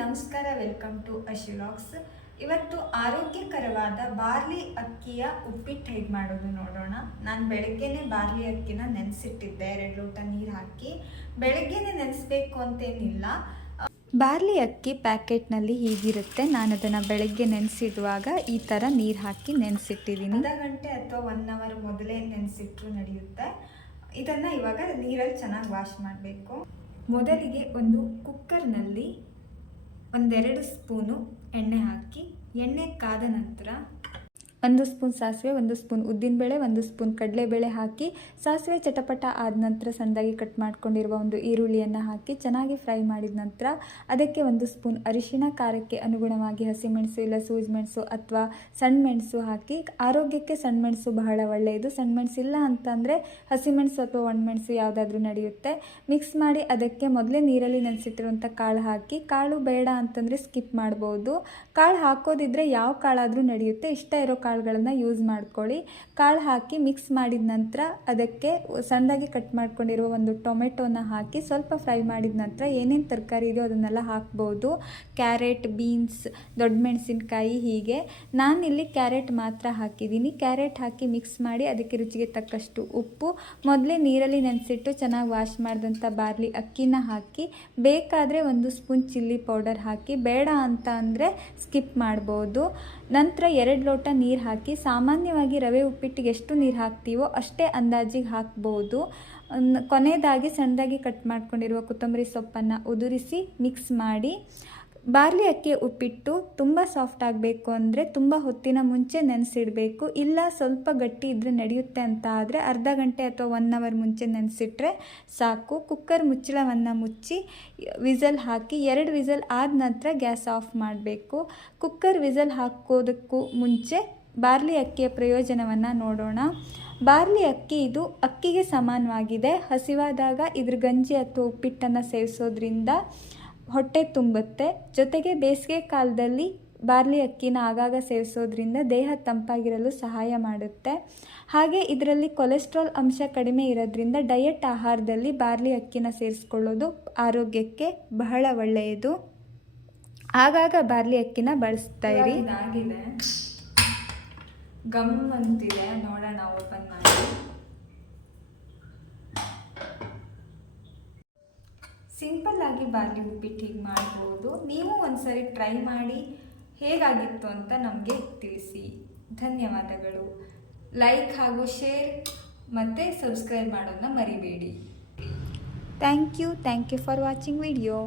ನಮಸ್ಕಾರ welcome to ಅಶಿಲಾಕ್ಸ್ ಇವತ್ತು ಆರೋಗ್ಯಕರವಾದ ಬಾರ್ಲಿ ಅಕ್ಕಿಯ ಉಪ್ಪಿಟ್ಟು ಹೇಗೆ ಮಾಡೋದು ನೋಡೋಣ. ನಾನು ಬೆಳಗ್ಗೆನೇ ಬಾರ್ಲಿ ಅಕ್ಕಿನ ನೆನೆಸಿಟ್ಟಿದ್ದೆ, ಎರಡು ಲೋಟ ನೀರು ಹಾಕಿ. ಬೆಳಗ್ಗೆನೆ ನೆನೆಸ್ಬೇಕು ಅಂತೇನಿಲ್ಲ. ಬಾರ್ಲಿ ಅಕ್ಕಿ ಪ್ಯಾಕೆಟ್ನಲ್ಲಿ ಹೀಗಿರುತ್ತೆ. ನಾನು ಅದನ್ನು ಬೆಳಗ್ಗೆ ನೆನೆಸಿಡುವಾಗ ಈ ಥರ ನೀರು ಹಾಕಿ ನೆನೆಸಿಟ್ಟಿದ್ದೀನಿ. ಅರ್ಧ ಗಂಟೆ ಅಥವಾ ಒನ್ ಅವರ್ ಮೊದಲೇ ನೆನೆಸಿಟ್ರು ನಡೆಯುತ್ತೆ. ಇದನ್ನು ಇವಾಗ ನೀರಲ್ಲಿ ಚೆನ್ನಾಗಿ ವಾಶ್ ಮಾಡಬೇಕು. ಮೊದಲಿಗೆ ಒಂದು ಕುಕ್ಕರ್ನಲ್ಲಿ ಒಂದೆರಡು ಸ್ಪೂನು ಎಣ್ಣೆ ಹಾಕಿ ಎಣ್ಣೆ ಕಾದ ನಂತರ ಒಂದು ಸ್ಪೂನ್ ಸಾಸಿವೆ, ಒಂದು ಸ್ಪೂನ್ ಉದ್ದಿನಬೇಳೆ, ಒಂದು ಸ್ಪೂನ್ ಕಡಲೆಬೇಳೆ ಹಾಕಿ ಸಾಸಿವೆ ಚಟಪಟ ಆದ ನಂತರ ಸಣ್ಣದಾಗಿ ಕಟ್ ಮಾಡ್ಕೊಂಡಿರುವ ಒಂದು ಈರುಳ್ಳಿಯನ್ನು ಹಾಕಿ ಚೆನ್ನಾಗಿ ಫ್ರೈ ಮಾಡಿದ ನಂತರ ಅದಕ್ಕೆ ಒಂದು ಸ್ಪೂನ್ ಅರಿಶಿಣ, ಖಾರಕ್ಕೆ ಅನುಗುಣವಾಗಿ ಹಸಿಮೆಣಸು ಇಲ್ಲ ಸೂಜಿ ಮೆಣಸು ಅಥವಾ ಸಣ್ಣ ಮೆಣಸು ಹಾಕಿ ಆರೋಗ್ಯಕ್ಕೆ ಸಣ್ಣ ಮೆಣಸು ಬಹಳ ಒಳ್ಳೆಯದು. ಸಣ್ಣ ಮೆಣಸು ಇಲ್ಲ ಅಂತಂದರೆ ಹಸಿಮೆಣಸು ಅಥವಾ ಒಣಮೆಣಸು ಯಾವುದಾದ್ರೂ ನಡೆಯುತ್ತೆ. ಮಿಕ್ಸ್ ಮಾಡಿ ಅದಕ್ಕೆ ಮೊದಲೇ ನೀರಲ್ಲಿ ನೆನೆಸಿಟ್ಟಿರುವಂಥ ಕಾಳು ಹಾಕಿ, ಕಾಳು ಬೇಡ ಅಂತಂದರೆ ಸ್ಕಿಪ್ ಮಾಡ್ಬೋದು. ಕಾಳು ಹಾಕೋದಿದ್ರೆ ಯಾವ ಕಾಳಾದರೂ ನಡೆಯುತ್ತೆ. ಇಷ್ಟ ಇರೋ ಕಾಳುಗಳನ್ನು ಯೂಸ್ ಮಾಡ್ಕೊಳ್ಳಿ. ಕಾಳು ಹಾಕಿ ಮಿಕ್ಸ್ ಮಾಡಿದ ನಂತರ ಅದಕ್ಕೆ ಸಣ್ಣದಾಗಿ ಕಟ್ ಮಾಡ್ಕೊಂಡಿರುವ ಒಂದು ಟೊಮೆಟೊನ ಹಾಕಿ ಸ್ವಲ್ಪ ಫ್ರೈ ಮಾಡಿದ ನಂತರ ಏನೇನು ತರಕಾರಿ ಇದೆಯೋ ಅದನ್ನೆಲ್ಲ ಹಾಕ್ಬೋದು. ಕ್ಯಾರೆಟ್ ಬೀನ್ಸ್ ದೊಡ್ಡ ಮೆಣಸಿನಕಾಯಿ ಹೀಗೆ. ನಾನಿಲ್ಲಿ ಕ್ಯಾರೆಟ್ ಮಾತ್ರ ಹಾಕಿದ್ದೀನಿ. ಕ್ಯಾರೆಟ್ ಹಾಕಿ ಮಿಕ್ಸ್ ಮಾಡಿ ಅದಕ್ಕೆ ರುಚಿಗೆ ತಕ್ಕಷ್ಟು ಉಪ್ಪು. ಮೊದಲೇ ನೀರಲ್ಲಿ ನೆನೆಸಿಟ್ಟು ಚೆನ್ನಾಗಿ ವಾಶ್ ಮಾಡಿದಂಥ ಬಾರ್ಲಿ ಅಕ್ಕಿನ ಹಾಕಿ ಬೇಕಾದರೆ ಒಂದು ಸ್ಪೂನ್ ಚಿಲ್ಲಿ ಪೌಡರ್ ಹಾಕಿ ಬೇಡ ಅಂತ ಅಂದರೆ ಸ್ಕಿಪ್ ಮಾಡ್ಬೋದು. ನಂತರ ಎರಡು ಲೋಟ ನೀರು ಹಾಕಿ ಸಾಮಾನ್ಯವಾಗಿ ರವೆ ಉಪ್ಪಿಟ್ಟಿಗೆ ಎಷ್ಟು ನೀರು ಹಾಕ್ತೀವೋ ಅಷ್ಟೇ ಅಂದಾಜಿಗೆ ಹಾಕ್ಬೋದು. ಕೊನೆಯದಾಗಿ ಸಣ್ಣದಾಗಿ ಕಟ್ ಮಾಡ್ಕೊಂಡಿರುವ ಕೊತ್ತಂಬರಿ ಸೊಪ್ಪನ್ನು ಉದುರಿಸಿ ಮಿಕ್ಸ್ ಮಾಡಿ. ಬಾರ್ಲಿ ಅಕ್ಕಿ ಉಪ್ಪಿಟ್ಟು ತುಂಬ ಸಾಫ್ಟ್ ಆಗಬೇಕು ಅಂದರೆ ತುಂಬ ಹೊತ್ತಿನ ಮುಂಚೆ ನೆನೆಸಿಡಬೇಕು. ಇಲ್ಲ ಸ್ವಲ್ಪ ಗಟ್ಟಿ ಇದ್ದರೆ ನಡೆಯುತ್ತೆ ಅಂತ ಆದರೆ ಅರ್ಧ ಗಂಟೆ ಅಥವಾ ಒನ್ ಅವರ್ ಮುಂಚೆ ನೆನೆಸಿಟ್ರೆ ಸಾಕು. ಕುಕ್ಕರ್ ಮುಚ್ಚಳವನ್ನು ಮುಚ್ಚಿ ವಿಸಲ್ ಹಾಕಿ ಎರಡು ವಿಸಲ್ ಆದ ನಂತರ ಗ್ಯಾಸ್ ಆಫ್ ಮಾಡಬೇಕು. ಕುಕ್ಕರ್ ವಿಸಲ್ ಹಾಕೋದಕ್ಕೂ ಮುಂಚೆ ಬಾರ್ಲಿ ಅಕ್ಕಿಯ ಪ್ರಯೋಜನವನ್ನು ನೋಡೋಣ. ಬಾರ್ಲಿ ಅಕ್ಕಿ ಇದು ಅಕ್ಕಿಗೆ ಸಮಾನವಾಗಿದೆ. ಹಸಿವಾದಾಗ ಇದ್ರ ಗಂಜಿ ಅಥವಾ ಉಪ್ಪಿಟ್ಟನ್ನು ಸೇವಿಸೋದ್ರಿಂದ ಹೊಟ್ಟೆ ತುಂಬುತ್ತೆ. ಜೊತೆಗೆ ಬೇಸಿಗೆ ಕಾಲದಲ್ಲಿ ಬಾರ್ಲಿ ಅಕ್ಕಿನ ಆಗಾಗ ಸೇವಿಸೋದ್ರಿಂದ ದೇಹ ತಂಪಾಗಿರಲು ಸಹಾಯ ಮಾಡುತ್ತೆ. ಹಾಗೆ ಇದರಲ್ಲಿ ಕೊಲೆಸ್ಟ್ರಾಲ್ ಅಂಶ ಕಡಿಮೆ ಇರೋದ್ರಿಂದ ಡಯಟ್ ಆಹಾರದಲ್ಲಿ ಬಾರ್ಲಿ ಅಕ್ಕಿನ ಸೇರಿಸ್ಕೊಳ್ಳೋದು ಆರೋಗ್ಯಕ್ಕೆ ಬಹಳ ಒಳ್ಳೆಯದು. ಆಗಾಗ ಬಾರ್ಲಿ ಅಕ್ಕಿನ ಬಳಸ್ತಾ ಇರಿ. ಗಮ್ ಅಂತಿದೆ, ನೋಡೋಣ ಓಪನ್ ಮಾಡಿ. ಸಿಂಪಲ್ ಆಗಿ ಬಾರ್ಲಿ ಉಪ್ಪಿಟ್ಟು ಹೀಗೆ ಮಾಡ್ಬೋದು. ನೀವು ಒಂದ್ಸರಿ ಟ್ರೈ ಮಾಡಿ ಹೇಗಾಗಿತ್ತು ಅಂತ ನಮಗೆ ತಿಳಿಸಿ. ಧನ್ಯವಾದಗಳು. ಲೈಕ್ ಹಾಗೂ ಶೇರ್ ಮತ್ತು ಸಬ್ಸ್ಕ್ರೈಬ್ ಮಾಡೋದನ್ನ ಮರಿಬೇಡಿ. Thank you thank you for watching video